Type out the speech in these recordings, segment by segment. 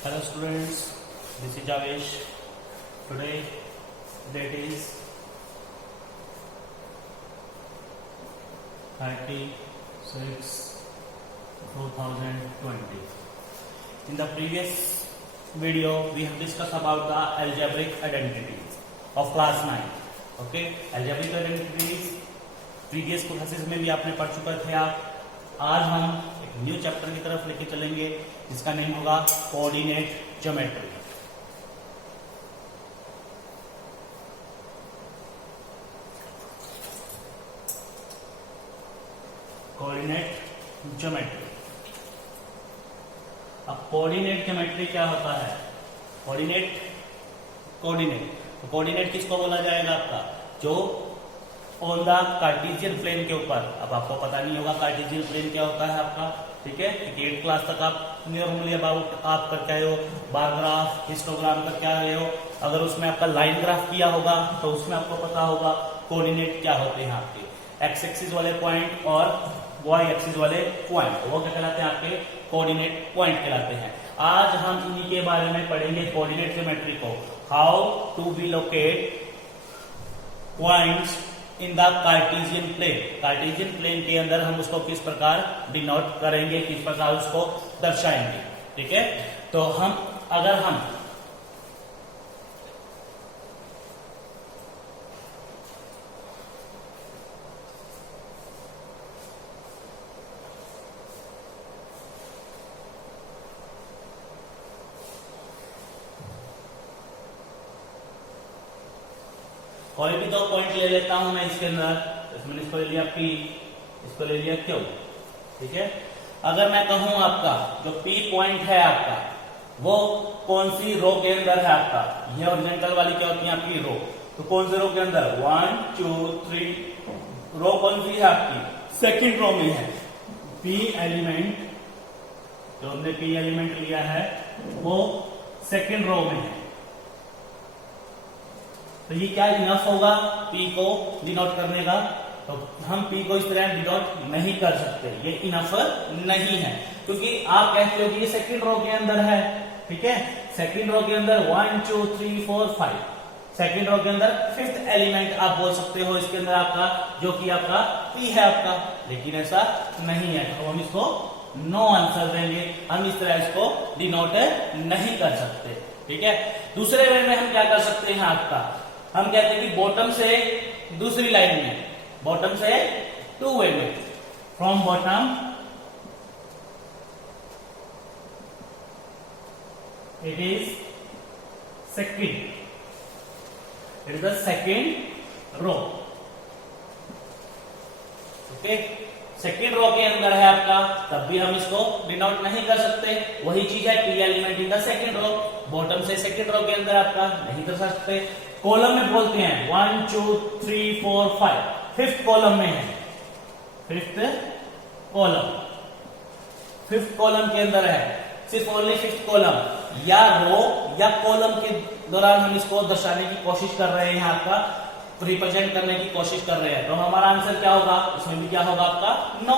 Hello students, this is Javesh. Today date is 36/2020. In the previous video we have discussed about the algebraic identities of class 9. Okay, algebraic identities previous classes में भी आपने पढ़ चुके थे आप. आज हम एक न्यू चैप्टर की तरफ लेके चलेंगे जिसका नेम होगा कोऑर्डिनेट ज्योमेट्री. Coordinate geometry. अब कोऑर्डिनेट ज्योमेट्री क्या होता है? कोऑर्डिनेट तो कोऑर्डिनेट किसको बोला जाएगा? आपका जो ऑन द कार्टेशियन प्लेन के ऊपर. अब आपको पता नहीं होगा कार्टेशियन प्लेन क्या होता है आपका, ठीक है, क्योंकि 8th क्लास तक आप नॉर्मली अबाउट आप करके आए हो, बार ग्राफ, हिस्टोग्राम करके आए हो. अगर उसमें आपका लाइन ग्राफ किया होगा तो उसमें आपको पता होगा कोऑर्डिनेट क्या होते हैं आपके. एक्स एक्सिस वाले पॉइंट और वाई एक्सिस वाले पॉइंट, वो क्या कहलाते हैं? आपके कोऑर्डिनेट पॉइंट कहलाते हैं. आज हम इन्हीं के बारे में पढ़ेंगे कोऑर्डिनेट ज्योमेट्री को. How to be locate points in the Cartesian plane. Cartesian plane के अंदर हम उसको किस प्रकार डिनोट करेंगे, किस प्रकार उसको दर्शाएंगे. ठीक है, तो अगर हम कोई भी दो पॉइंट ले लेता हूं मैं इसके अंदर. इसमें इसको ले लिया P, इसको ले लिया Q. ठीक है, अगर मैं कहूं आपका जो P पॉइंट है आपका वो कौन सी रो के अंदर है आपका? ये हॉरिजॉन्टल वाली क्या होती है आपकी रो. तो कौन सी रो के अंदर? 1 2 3 रो कौन सी है आपकी? सेकंड रो में है. P एलिमेंट जो हमने P एलिमेंट लिया है वो सेकंड रो में है. तो ये क्या इनफ होगा P को डिनोट करने का? तो हम P को इस तरह डिनोट नहीं कर सकते, ये इनफ नहीं है, क्योंकि आप कहते हो कि ये सेकंड रो के अंदर है. ठीक है, सेकंड रो के अंदर 1 2 3 4 5, सेकंड रो के अंदर फिफ्थ एलिमेंट आप बोल सकते हो इसके अंदर आपका, जो कि आपका P है आपका. लेकिन ऐसा नहीं है, तो हम इसको नो आंसर देंगे. हम इस तरह इसको डिनोट नहीं कर सकते. ठीक है, दूसरे वे में हम क्या कर सकते हैं आपका, हम कहते हैं कि बॉटम से दूसरी लाइन में, बॉटम से टू वे में, from bottom it is the second row. Okay, second row के अंदर है आपका, तब भी हम इसको डिनोट नहीं कर सकते. वही चीज है P element in the second row. Bottom से सेकेंड रो के अंदर आपका नहीं कर सकते. कॉलम में बोलते हैं 1 2 3 4 5, फिफ्थ कॉलम में है, फिफ्थ कॉलम के अंदर है, सिर्फ ओनली फिफ्थ कॉलम. या रो या कॉलम के दौरान हम इसको दर्शाने की कोशिश कर रहे हैं, आपका रिप्रेजेंट करने की कोशिश कर रहे हैं. तो हमारा आंसर क्या होगा? इसमें भी क्या होगा आपका? नो.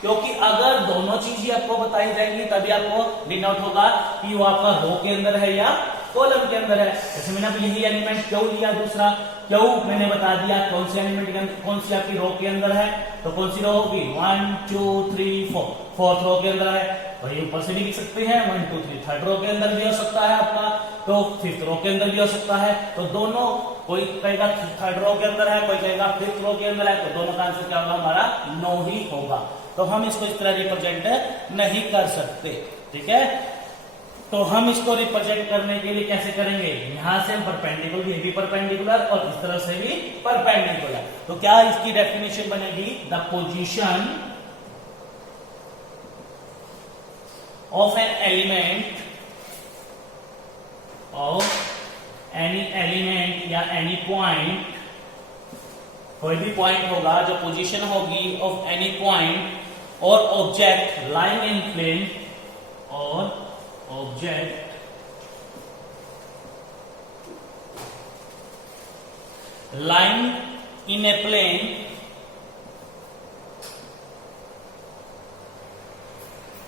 क्योंकि अगर दोनों चीजें आपको बताई जाएंगी तभी आपको डिनोट होगा कि वो आपका रो के अंदर है या कॉलम के अंदर है. जैसे मैंने अब यही एलिमेंट क्यों लिया, दूसरा क्यों मैंने बता दिया कौन सी एलिमेंट के अंदर, कौन सी आपकी रो के अंदर है. तो कौन सी रो होगी? 1 2 3 4, फोर्थ रो के अंदर है. तो ये ऊपर से भी लिख सकते हैं 1 2 3. थर्ड रो के अंदर भी हो सकता है आपका, तो फिफ्थ रो के अंदर भी हो सकता है. तो दोनों, कोई कहेगा थर्ड रो के अंदर है, कोई कहेगा फिफ्थ रो के अंदर है, तो दोनों का आंसर क्या होगा? हमारा नो ही होगा. तो हम इसको इस तरह रिप्रेजेंट नहीं कर सकते. ठीक है, तो हम इसको रिप्रेजेंट करने के लिए कैसे करेंगे? यहां से परपेंडिकुलर, ये भी परपेंडिकुलर और इस तरह से भी परपेंडिकुलर. तो क्या इसकी डेफिनेशन बनेगी? The position of an element, of any element या एनी पॉइंट, कोई भी पॉइंट होगा जो पोजीशन होगी ऑफ एनी पॉइंट और ऑब्जेक्ट लाइंग इन प्लेन, और object lying in a plane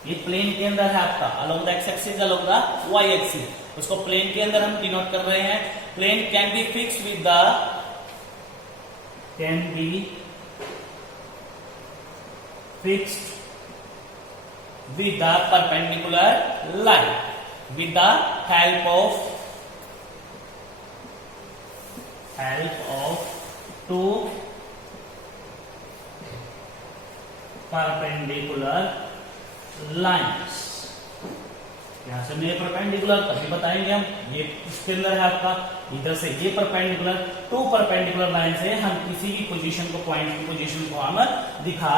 ये प्लेन के अंदर है आपका, along the X axis along the Y axis, उसको प्लेन के अंदर हम डिनोट कर रहे हैं। Plane can be fix with the perpendicular line with the help of two perpendicular lines। यहां से ये परपेंडिकुलर तभी बताएंगे हम, ये इसके अंदर है आपका, इधर से ये परपेंडिकुलर, टू परपेंडिकुलर लाइन से हम किसी भी पोजीशन को, पॉइंट की पोजीशन को हम दिखा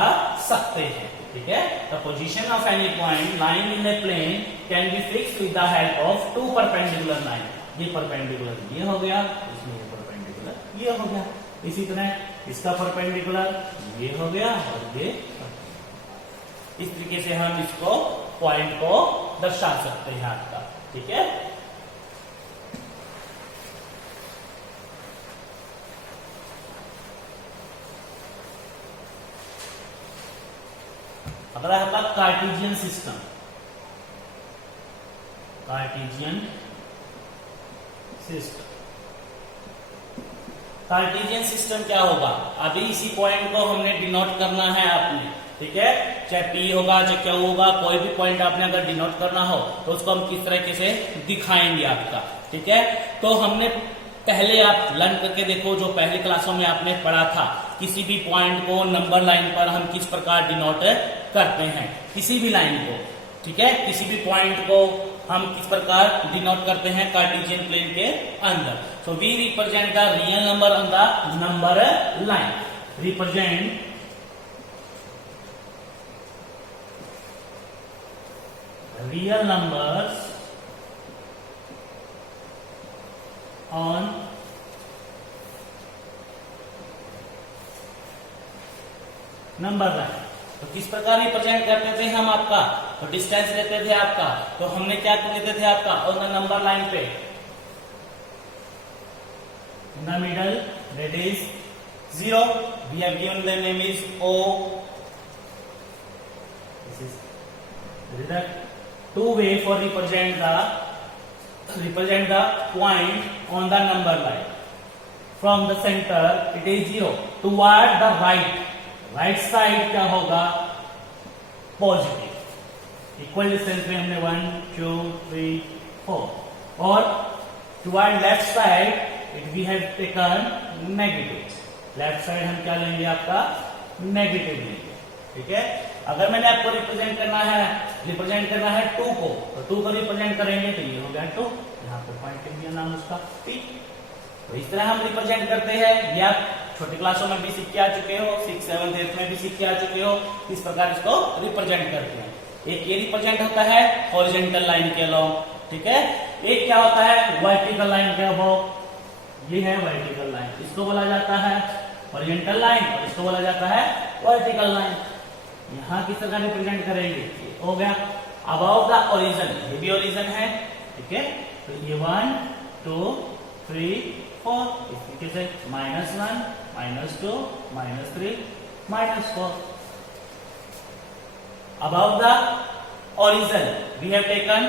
सकते हैं। ठीक है, the position of any point line in a plane can be fixed with the help of two perpendicular line. ये परपेंडिकुलर ये हो गया, इसमें ये परपेंडिकुलर ये हो गया, इसी तरह इसका परपेंडिकुलर ये हो गया और ये, इस तरीके से हम इसको पॉइंट को दर्शा सकते हैं आपका। ठीक है, अगर आपका कार्टेशियन सिस्टम, कार्टेशियन सिस्टम क्या होगा, अभी इसी पॉइंट को हमने डिनोट करना है आपने। ठीक है, चाहे P होगा चाहे Q होगा, कोई भी पॉइंट आपने अगर डिनोट करना हो तो उसको हम किस तरीके से दिखाएंगे आपका। ठीक है, तो हमने पहले आप लर्न करके देखो, जो पहली क्लासों में आपने पढ़ा था, किसी भी पॉइंट को नंबर लाइन पर हम किस प्रकार डिनोट करते हैं, किसी भी लाइन को। ठीक है, किसी भी पॉइंट को हम किस प्रकार डिनोट करते हैं कार्टेशियन प्लेन के अंदर। So we represent the real number on the number line, represent real numbers on number line. तो किस प्रकार रिप्रेजेंट करते थे हम आपका, तो डिस्टेंस लेते थे आपका, तो हमने क्या लेते थे आपका ऑन द नंबर लाइन पे, in the middle that is 0, we have given the name is O, this is the two way for represent the point on the number line. From the center it is 0 toward the right side क्या होगा, positive. Equal distance में हमने 1 2 3 4, और toward left side it we have taken negative। Left side हम क्या लेंगे आपका, negative लेंगे। ठीक है, अगर मैंने आपको रिप्रेजेंट करना है 2 को, तो 2 को रिप्रेजेंट करेंगे तो ये हो गया 2, यहाँ पे पॉइंट के दिया नाम उसका P। तो इस तरह हम रिप्रेजेंट करते हैं। ये आप छोटी क्लासों में भी सीख के आ चुके हो, 6, 7, 8 में भी सीख के आ चुके हो, इस प्रकार इसको रिप्रेजेंट करते हैं। एक ये रिप्रेजेंट होता है हॉरिजॉन्टल लाइन के अलोंग। ठीक है, एक क्या होता है वर्टिकल लाइन के अबव, ये है वर्टिकल लाइन, इसको बोला जाता है हॉरिजॉन्टल लाइन और इसको बोला जाता है वर्टिकल लाइन। यहां किस तरह रिप्रेजेंट करेंगे, हो गया अबव द ओरिजिन, ये भी ओरिजिन है। ठीक है, तो ये 1 2 3 4, इस तरीके से -1 -2 -3 -4। Above the origin we have taken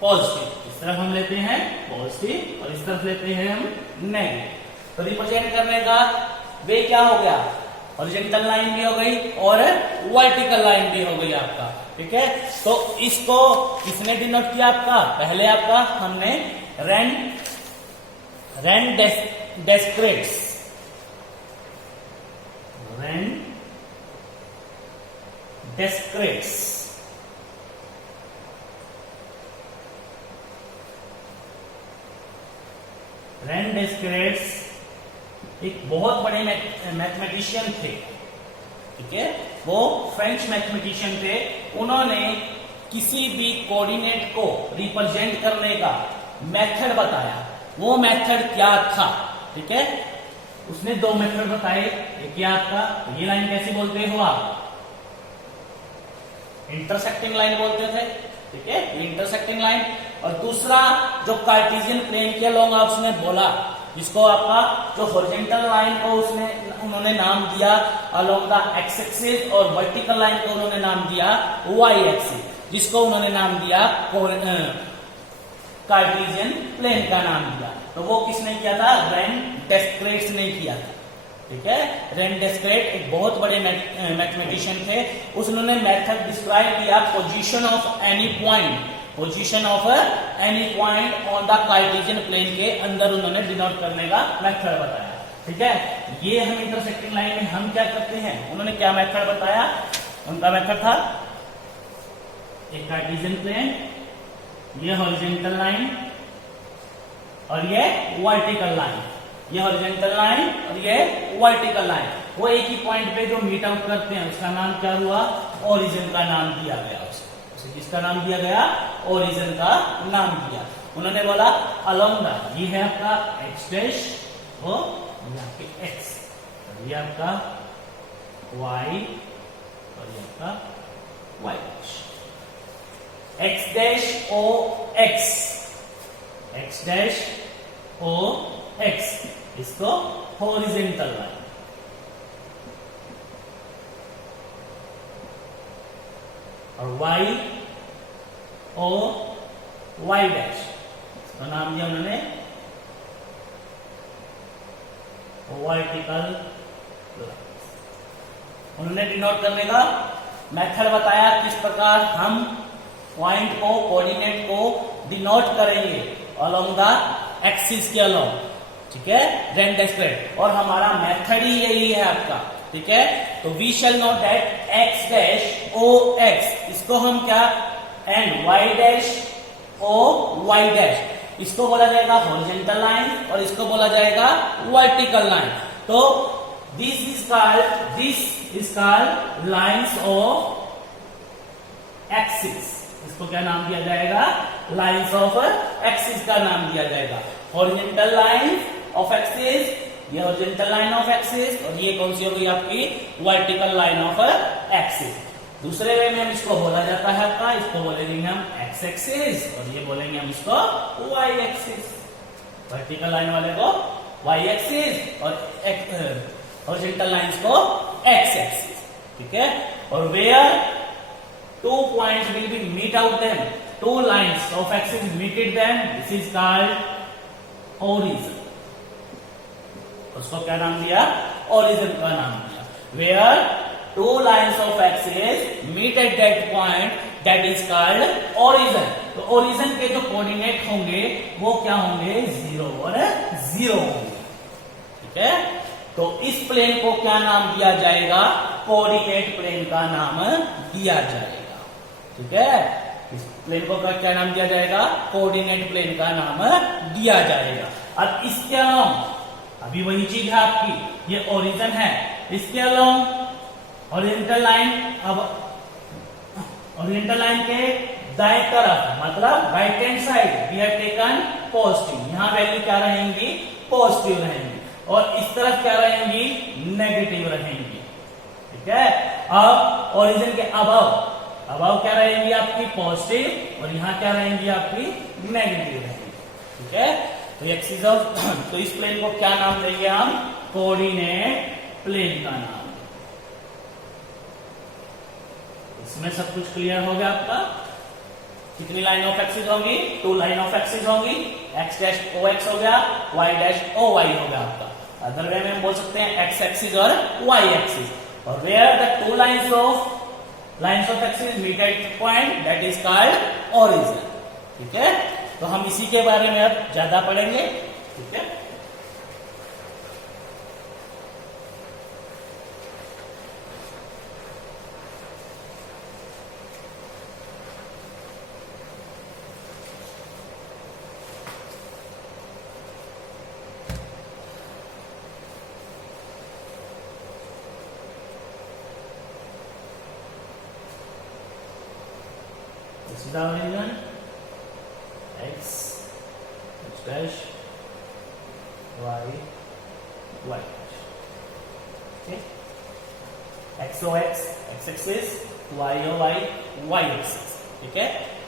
positive, इस तरफ हम लेते हैं पॉजिटिव और इस तरफ लेते हैं हम नेगेटिव। तो रिप्रेजेंट करने का वे क्या हो गया, हॉरिजॉन्टल लाइन भी हो गई और वर्टिकल लाइन भी हो गई आपका। ठीक है, तो इसको किसने डिनोट किया आपका, पहले आपका हमने रेन डेस्क्रेट्स एक बहुत बड़े मैथमेटिशियन थे। ठीक है, वो फ्रेंच मैथमेटिशियन थे। उन्होंने किसी भी कोऑर्डिनेट को रिप्रेजेंट करने का मेथड बताया। वो मेथड क्या था, ठीक है, उसने 2 मेथड बताए। एक ये आपका, ये लाइन कैसी बोलते हो आप, इंटरसेक्टिंग लाइन बोलते थे। ठीक है, इंटरसेक्टिंग लाइन। और दूसरा जो कार्टेशियन प्लेन के अलोंग उसने बोला, जिसको आपका जो हॉरिजॉन्टल लाइन को उन्होंने नाम दिया अलोंग द एक्स एक्सिस, और वर्टिकल लाइन को उन्होंने नाम दिया वाई एक्सिस, जिसको उन्होंने नाम दिया कार्टेशियन प्लेन का नाम दिया। तो वो किसने किया था? रेन डेस्क्रेट्स ने किया था। ठीक है, रेन डेस्क्रेट एक बहुत बड़े मैथमेटिशियन थे। उसने मेथड डिस्क्राइब किया position of any point, position of any point on the Cartesian plane के अंदर उन्होंने डिनोट करने का मेथड बताया। ठीक है, ये हम इंटरसेक्टिंग लाइन में हम क्या करते हैं, उन्होंने क्या मेथड बताया? उनका मेथड था एक कार्टेशियन प्लेन, ये हॉरिजॉन्टल लाइन और ये वर्टिकल लाइन, ये हॉरिजॉन्टल लाइन और ये वर्टिकल लाइन, वो एक ही पॉइंट पे जो मीट आउट करते हैं उसका नाम क्या हुआ? ओरिजिन का नाम दिया गया उसे किसका नाम दिया गया? ओरिजिन का नाम दिया। उन्होंने बोला अलोंग द, ये है आपका एक्स डैश और यहाँ पे एक्स, ये आपका वाई और ये आपका Y dash, X dash O X, X dash O X, इसको हॉरिजॉन्टल लाइन, और वाई ओ वाई डैश, इसका नाम दिया उन्होंने वर्टिकल लाइन। उन्होंने डिनोट करने का मेथड बताया किस प्रकार हम पॉइंट को, कोऑर्डिनेट को डिनोट करेंगे अलोंग द एक्सिस के अलोंग। ठीक है, रेन डेस्क्रेट, और हमारा मेथड ही यही है आपका। ठीक है, तो we shall note that X dash O X, इसको हम क्या, and Y dash O Y dash, इसको बोला जाएगा हॉरिजॉन्टल लाइन और इसको बोला जाएगा वर्टिकल लाइन। तो this is called lines of axis, इसको क्या नाम दिया जाएगा? लाइंस ऑफ एक्सिस का नाम दिया जाएगा। हॉरिजॉन्टल लाइन ऑफ एक्सिस, ये हॉरिजॉन्टल लाइन ऑफ एक्सिस, और ये कौन सी हो गई आपकी? Vertical line of axis. दूसरे वे में हम इसको बोला जाता है आपका, इसको बोलेंगे हम एक्स एक्सिस और ये बोलेंगे हम इसको वाई एक्सिस। वर्टिकल लाइन वाले को वाई एक्सिस और हॉरिजॉन्टल लाइंस को एक्स एक्सिस। ठीक है, और where two points will be meet out them, two lines of axis meeted them, this is called origin. उसको क्या नाम दिया? ओरिजिन का नाम दिया। Where two lines of axis meet at that point, that is called origin। तो origin के जो कोऑर्डिनेट होंगे वो क्या होंगे? 0 और 0 होंगे। ठीक है, तो इस प्लेन को क्या नाम दिया जाएगा? कोऑर्डिनेट प्लेन का नाम दिया जाएगा। ठीक है, इस प्लेन को क्या नाम दिया जाएगा? कोऑर्डिनेट प्लेन का नाम दिया जाएगा। अब इसके अलोंग अभी वही चीज है आपकी, ये ओरिजिन है, इसके अलोंग ओरिएंटल लाइन, अब ओरिएंटल लाइन के दाएं तरफ मतलब right hand side we have taken positive, यहां वैल्यू क्या रहेंगी? पॉजिटिव रहेंगी, और इस तरफ क्या रहेंगी? नेगेटिव रहेंगी। ठीक है, अब ओरिजिन के अबव क्या रहेंगी आपकी? पॉजिटिव, और यहां क्या रहेंगी आपकी? नेगेटिव रहेंगी। ठीक है, तो एक्सिस ऑफ, तो इस प्लेन को क्या नाम देंगे हम? कोऑर्डिनेट प्लेन का नाम। इसमें सब कुछ क्लियर हो गया आपका? कितनी लाइन ऑफ एक्सिस होंगी? 2 लाइन ऑफ एक्सिस होंगी, एक्स डैश ओ एक्स हो गया, वाई डैश ओ वाई हो गया आपका। अदर वे में हम बोल सकते हैं एक्स एक्सिस और वाई एक्सिस। और where the 2 lines of axis meet at point, that is called origin. ठीक है, तो हम इसी के बारे में अब ज्यादा पढ़ेंगे। ठीक है, this is our origin, x dash y y dash। okay, x o x x axis, y o y y axis। ठीक है,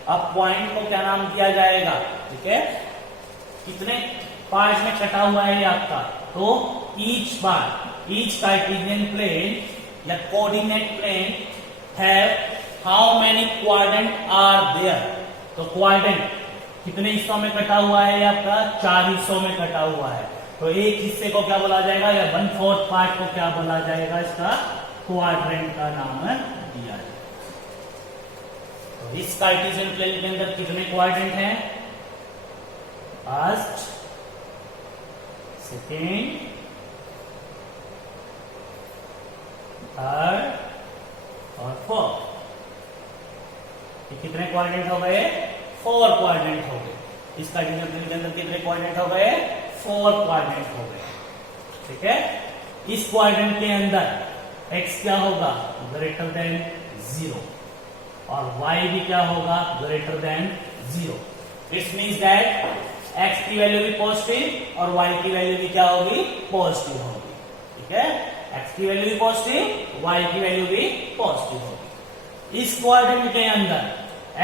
अब पॉइंट को क्या नाम दिया जाएगा? ठीक है, कितने पार्ट में कटा हुआ है ये आपका? तो ईच कार्टेशियन प्लेन या coordinate plane have how many quadrant are there. तो क्वाड्रेंट कितने हिस्सों में कटा हुआ है? आपका 4 हिस्सों में कटा हुआ है। तो एक हिस्से को क्या बोला जाएगा, या 1/4 पार्ट को क्या बोला जाएगा? इसका क्वाड्रेंट का नाम दिया है। तो इस कार्टेशियन प्लेन के अंदर कितने क्वाड्रेंट हैं? फर्स्ट, सेकेंड, थर्ड और फोर्थ। कितने क्वाड्रेंट हो गए? 4 क्वाड्रेंट हो गए। इस कार्टेशियन प्लेन के अंदर कितने क्वाड्रेंट हो गए? 4 क्वाड्रेंट हो गए। ठीक है। इस क्वाड्रेंट के अंदर x क्या होगा? ग्रेटर देन 0 और y भी क्या होगा? Greater than 0। It means that x की वैल्यू भी पॉजिटिव और y की वैल्यू भी क्या होगी? पॉजिटिव होगी। ठीक है। x की वैल्यू भी पॉजिटिव, y की वैल्यू भी पॉजिटिव होगी। इस क्वाड्रेंट के अंदर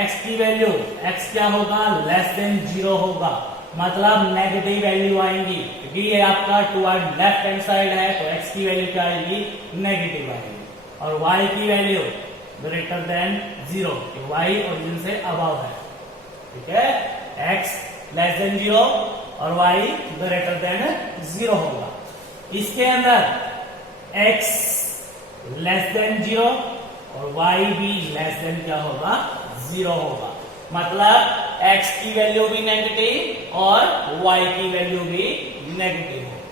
x की वैल्यू, x क्या होगा? लेस देन 0 होगा, मतलब नेगेटिव वैल्यू आएंगी, क्योंकि ये आपका टुवर्ड लेफ्ट हैंड साइड है। तो x की वैल्यू क्या आएगी? नेगेटिव आएगी। और y की value greater than 0, y origin से अबव है। ठीक है। x लेस देन 0 और y ग्रेटर देन 0 होगा। इसके अंदर x लेस देन 0 और y भी लेस देन क्या होगा? 0 होगा, मतलब x की वैल्यू भी नेगेटिव और y की वैल्यू भी नेगेटिव होगी।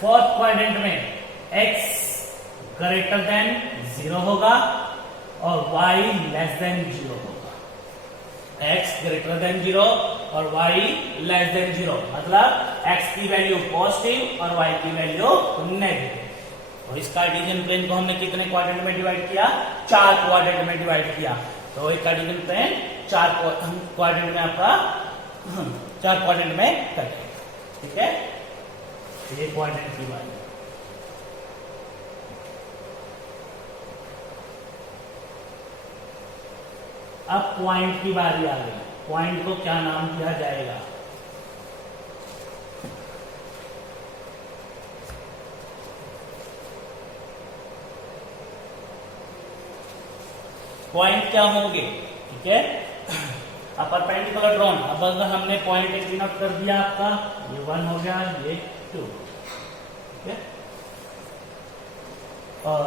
फोर्थ क्वाड्रेंट में x ग्रेटर देन 0 होगा और y लेस देन 0 होगा। x ग्रेटर देन 0 और y लेस देन 0, मतलब x की वैल्यू पॉजिटिव और y की वैल्यू नेगेटिव। और इस कार्टेशियन प्लेन को हमने कितने क्वाड्रेंट में डिवाइड किया? 4 क्वाड्रेंट में डिवाइड किया। तो एक कार्टेशियन प्लेन 4 क्वाड्रेंट में आपका 4 क्वाड्रेंट में कटे। ठीक है। ये क्वाड्रेंट की बात है। अब पॉइंट की बारी आ गई। पॉइंट को क्या नाम दिया जाएगा? पॉइंट क्या होंगे? ठीक है। अब परपेंडिकुलर ड्रॉन, अब अगर हमने पॉइंट एक नोट कर दिया आपका, ये 1 हो गया, ये 2। ठीक है। और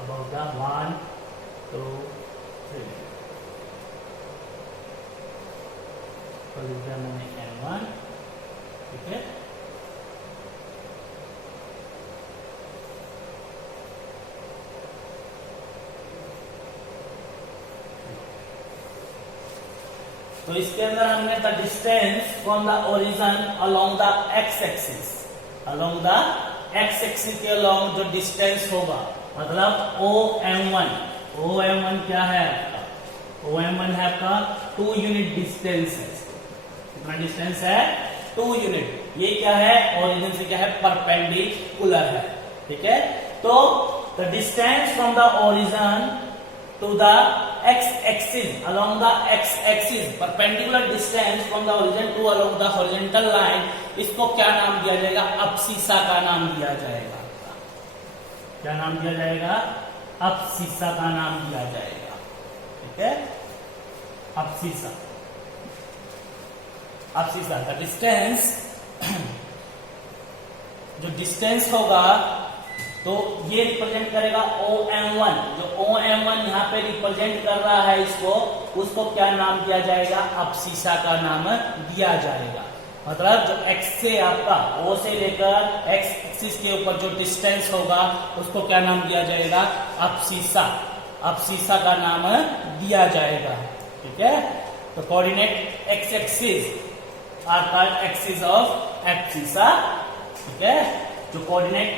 अब होगा 1 2 3, तो लिख दिया मैंने N1। ठीक है। तो इसके अंदर हमने the distance from the origin along the X axis, along the X axis के अलोंग जो डिस्टेंस होगा, मतलब OM1। OM1 क्या है आपका? OM1 है आपका 2 यूनिट डिस्टेंस है। कितना डिस्टेंस है? 2 यूनिट। ये क्या है? ओरिजिन से क्या है? परपेंडिकुलर है। ठीक है। तो the distance from the origin to the x-axis, along the x-axis, perpendicular distance from the origin to along the horizontal line, इसको क्या नाम दिया जाएगा? अब्सिसा का नाम दिया जाएगा। क्या नाम दिया जाएगा? अब्सिसा का नाम दिया जाएगा। ठीक है। अब्सिसा, अब्सिसा का डिस्टेंस, जो डिस्टेंस होगा तो ये रिप्रेजेंट करेगा OM1। जो OM1 यहाँ पे रिप्रेजेंट कर रहा है इसको, उसको क्या नाम दिया जाएगा? अब्सिसा का नाम दिया जाएगा। मतलब जो x से आपका O से लेकर x एक्सिस के ऊपर जो डिस्टेंस होगा उसको क्या नाम दिया जाएगा? अब्सिसा। अब्सिसा का नाम दिया जाएगा। ठीक है। तो coordinate x axis are called axis of abscissa. ठीक है। जो कोऑर्डिनेट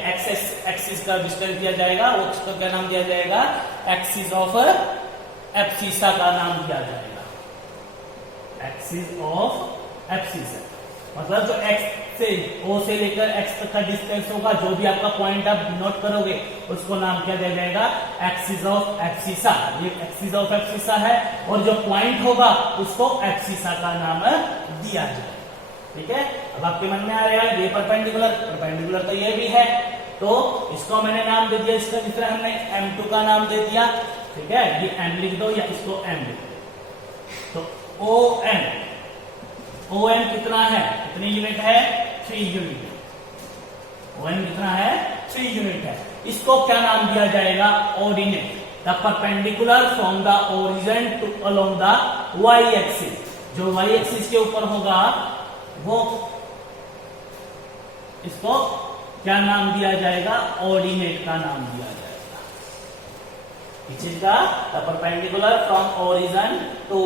एक्सिस का डिस्टेंस दिया जाएगा उसको क्या नाम दिया जाएगा? एक्सिस ऑफ एब्सिसा का नाम दिया जाएगा। एक्सिस ऑफ एब्सिसा, मतलब जो x से O से लेकर x तक का डिस्टेंस होगा, जो भी आपका पॉइंट आप नोट करोगे उसको नाम क्या दिया जाएगा? Axis of abscissa. ये एक्सिस ऑफ एब्सिसा है और जो पॉइंट होगा उसको एब्सिसा का नाम दिया जाएगा। ठीक है। अब आपके मन में आ रहा है ये परपेंडिकुलर, परपेंडिकुलर तो ये भी है, तो इसको मैंने नाम दे दिया, इसका जिस तरह हमने M2 का नाम दे दिया, ठीक है, ये M लिख दो या इसको M लिख दो। तो OM कितना है, कितनी यूनिट है, 3 यूनिट। OM कितना है, 3 यूनिट है। इसको क्या नाम दिया जाएगा, ordinate, the perpendicular from the origin to along the y axis. जो y एक्सिस के ऊपर होगा वो इसको क्या नाम दिया जाएगा, ऑर्डिनेट का नाम दिया जाएगा। Which is the perpendicular from origin to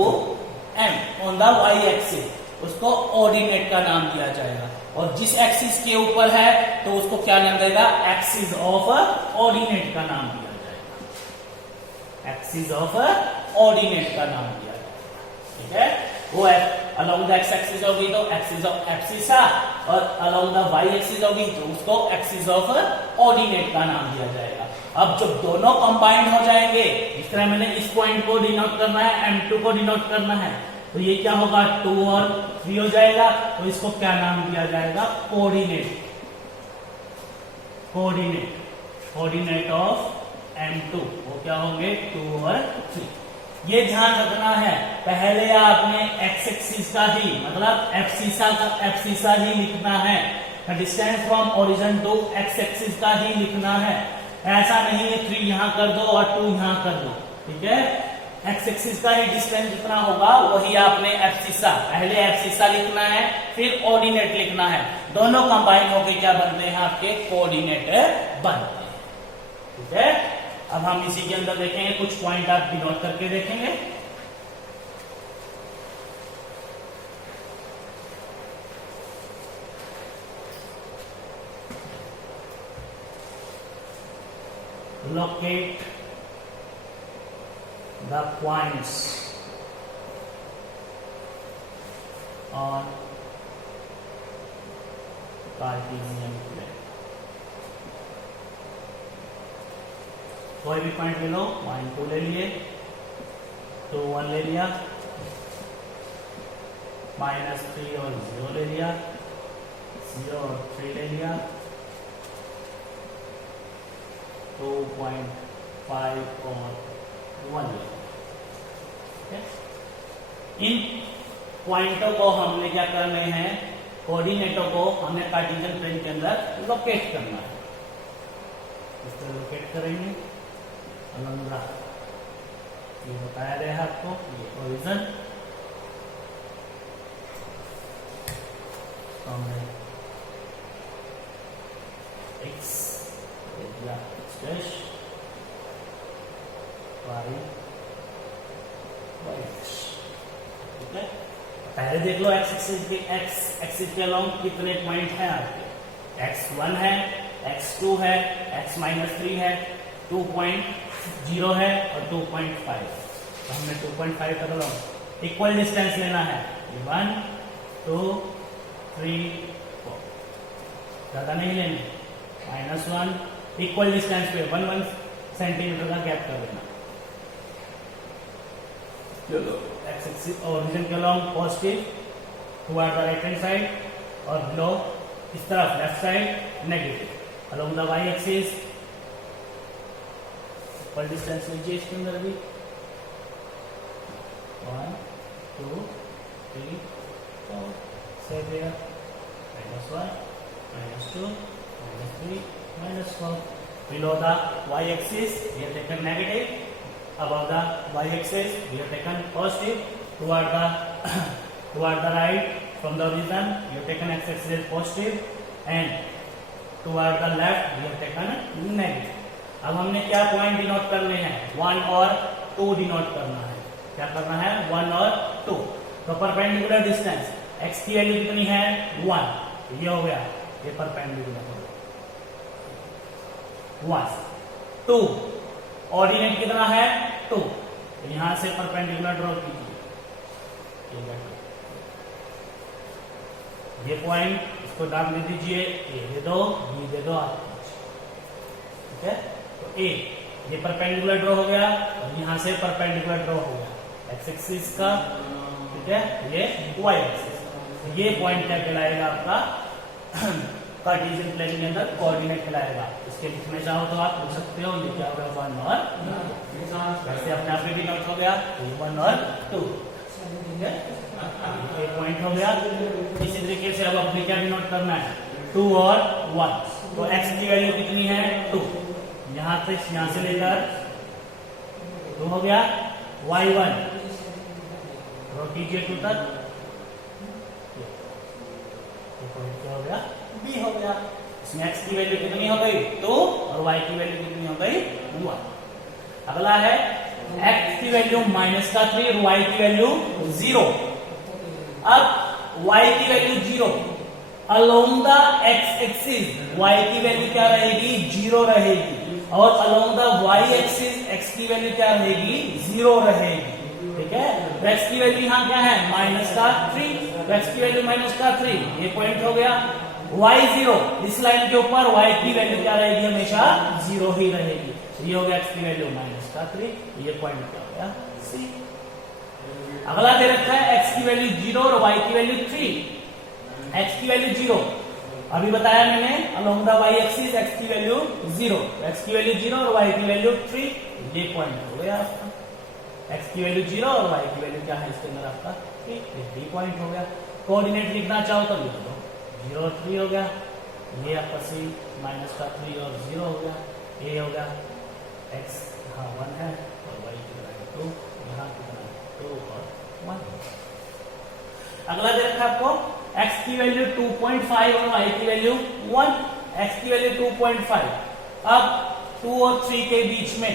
m on the y axis, उसको ऑर्डिनेट का नाम दिया जाएगा। और जिस एक्सिस के ऊपर है तो उसको क्या नाम देगा, एक्सिस ऑफ ऑर्डिनेट का नाम दिया जाएगा। एक्सिस ऑफ ऑर्डिनेट का नाम दिया जाएगा, ठीक है। वो अलोंग द एक्स एक्सिस होगी तो एक्सिस ऑफ एब्सिसा, और अलोंग द वाई एक्सिस होगी तो उसको एक्सिस ऑफ ऑर्डिनेट का नाम दिया जाएगा। अब जब दोनों कंबाइंड हो जाएंगे, इस तरह मैंने इस पॉइंट को डिनोट करना है, M2 को डिनोट करना है, तो ये क्या होगा, 2 और 3 हो जाएगा। तो इसको क्या नाम दिया जाएगा, coordinate. Coordinate, coordinate of M2 वो क्या होंगे, 2 और 3। ये ध्यान रखना है, पहले आपने एक्स एक्सिस का ही मतलब एब्सिसा ही लिखना है, distance from origin to X axis का ही लिखना है। ऐसा नहीं है 3 यहां कर दो और 2 यहां कर दो, ठीक है। एक्स एक्सिस का ही डिस्टेंस जितना होगा वही आपने एब्सिसा, पहले एब्सिसा लिखना है फिर ऑर्डिनेट लिखना है। दोनों कंबाइन होके क्या बनते हैं, आपके कोऑर्डिनेट बनते हैं, ठीक है। अब हम इसी के अंदर देखेंगे, कुछ पॉइंट आप डिनोट करके देखेंगे। Locate the points on Cartesian plane। कोई भी पॉइंट ले लो, पॉइंट 2 ले लिए, 2 1 ले लिया, -3 और 0 ले लिया, 0 और 3 ले लिया, 2.5 और 1 ले लिया। इन पॉइंटों को हमने क्या करने हैं, कोऑर्डिनेटों को हमें कार्टेशियन प्लेन के अंदर लोकेट करना है। इस तरह लोकेट करेंगे। ये बताया गया है आपको, ये ओरिजिन, x या x' y ठीक है। पहले देख लो x एक्सिस के अलोंग कितने पॉइंट हैं आपके, x1 है, x2 है, x-3 है, 2.0 है और 2.5। तो हमने 2.5 कर लो, इक्वल डिस्टेंस लेना है, 1 2 3 4, ज्यादा नहीं लेने, -1 इक्वल डिस्टेंस पे 1 सेंटीमीटर का गैप कर देना। चलो एक्स एक्सिस ओरिजिन के along positive toward the right hand side, और बिलो इस तरफ left side negative along the Y axis. Equal distance लीजिए इसके अंदर भी, 1 2 3 4 से there, -1 -2 -3 -4। Below the y-axis we have taken negative, above the y-axis we have taken positive, toward the right from the origin we have taken x-axis as positive, and toward the left we have taken negative। अब हमने क्या point denote करने हैं, 1 और 2 denote करना है। क्या करना है, 1 और 2। तो परपेंडिकुलर डिस्टेंस x की वैल्यू कितनी है, 1, ये हो गया, ये परपेंडिकुलर हो गया 1 2। ऑर्डिनेट कितना है, 2, तो यहां से परपेंडिकुलर ड्रॉ कीजिए। ये पॉइंट इसको नाम दे दीजिए, ए दे दो, बी दे दो आप, ठीक है। तो ए ये परपेंडिकुलर ड्रॉ हो गया और यहां से परपेंडिकुलर ड्रॉ हो गया एक्स एक्सिस का, ठीक है, ये वाई एक्सिस। ये पॉइंट क्या कहलाएगा आपका कार्टेशियन प्लेन के अंदर कोऑर्डिनेट कहलाएगा। इसके लिखना चाहो तो आप लिख सकते हो, ये क्या होगा 1 और 2। वैसे अपने आप में भी नोट हो गया 1 और 2, ठीक है, एक पॉइंट हो गया। इसी तरीके से अब अपने क्या भी नोट करना है 2 और 1। तो x की वैल्यू कितनी है 2, यहां से लेकर 2 हो गया, y1 कीजिए 2 तक, क्या हो गया b हो गया। इसमें x की वैल्यू कितनी हो गई 2 और y की वैल्यू कितनी हो गई 1। अगला है x की वैल्यू -3 और y की वैल्यू 0। अब y की value 0 along the x axis y की वैल्यू क्या रहेगी 0 रहेगी, और along the y axis x की वैल्यू क्या रहेगी 0 रहेगी, ठीक है। तो x की वैल्यू यहाँ क्या है -3, तो x की वैल्यू -3, ये पॉइंट हो गया। y0 इस लाइन के ऊपर y की वैल्यू क्या रहेगी हमेशा 0 ही रहेगी, ये हो गया x की वैल्यू -3, ये पॉइंट क्या हो गया C। अगला दे रखा है x की वैल्यू 0 और y की वैल्यू 3। x की वैल्यू 0 अभी बताया मैंने, along the y axis x की वैल्यू 0, x की वैल्यू 0 और y की वैल्यू 3, ये पॉइंट हो गया आपका। x की वैल्यू 0 और y की वैल्यू क्या है इसके अंदर आपका 3, ये पॉइंट हो गया। कोऑर्डिनेट लिखना चाहो तो लिख दो, 0 और 3 हो गया, ये आपका C -3 और 0 हो गया, ये हो गया x यहाँ 1 है और y कितना है 2, यहाँ कितना है 2 और 1। अगला दे रखा आपको x की वैल्यू 2.5 और y की वैल्यू 1। x की वैल्यू 2.5, अब 2 और 3 के बीच में,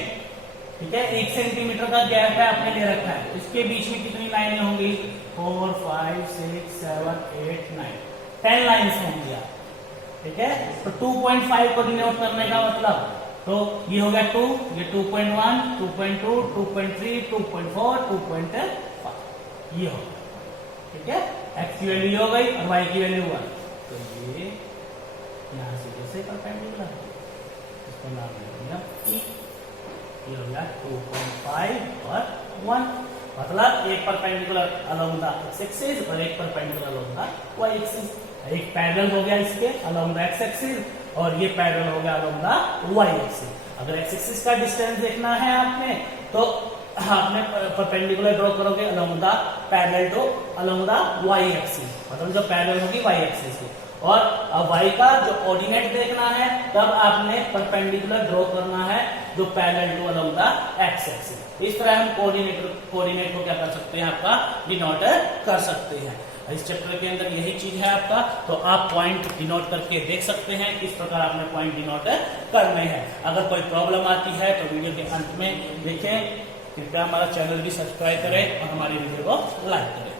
ठीक है, 1 सेंटीमीटर का गैप है आपने ले रखा है, इसके बीच में कितनी लाइनें होंगी 4 5 6 7 8 9 10 लाइन्स होंगी, ठीक है। तो 2.5 को डिनोट करने का मतलब, तो ये हो गया 2, ये 2.1 2.2 2.3 2.4 2.5, ये हो, ठीक है। x की वैल्यू हो गई और y की वैल्यू 1, तो ये यहां से जैसे परपेंडिकुलर है, इसको नाम दे दिया E, ये हो गया 2.5 और 1, मतलब एक perpendicular along the x axis और एक perpendicular along the y axis. एक पैरेलल हो गया इसके अलोंग द x एक्सिस और ये पैरेलल हो गया अलोंग द y एक्सिस। अगर x एक्सिस का डिस्टेंस देखना है आपने, तो आपने परपेंडिकुलर ड्रॉ करोगे along the parallel to along the y axis, मतलब जो पैरेलल होगी y एक्सिस की, और y का जो ऑर्डिनेट देखना है तब आपने परपेंडिकुलर ड्रॉ करना है जो parallel to along the x axis. इस तरह हम कोऑर्डिनेट को क्या कर सकते हैं आपका डिनोट कर सकते हैं। इस चैप्टर के अंदर यही चीज है आपका, तो आप पॉइंट डिनोट करके देख सकते हैं किस प्रकार आपने पॉइंट डिनोट करने हैं। अगर कोई प्रॉब्लम आती है तो वीडियो के अंत में देखें, कृपया हमारा चैनल भी सब्सक्राइब करें और हमारी वीडियो को लाइक करें।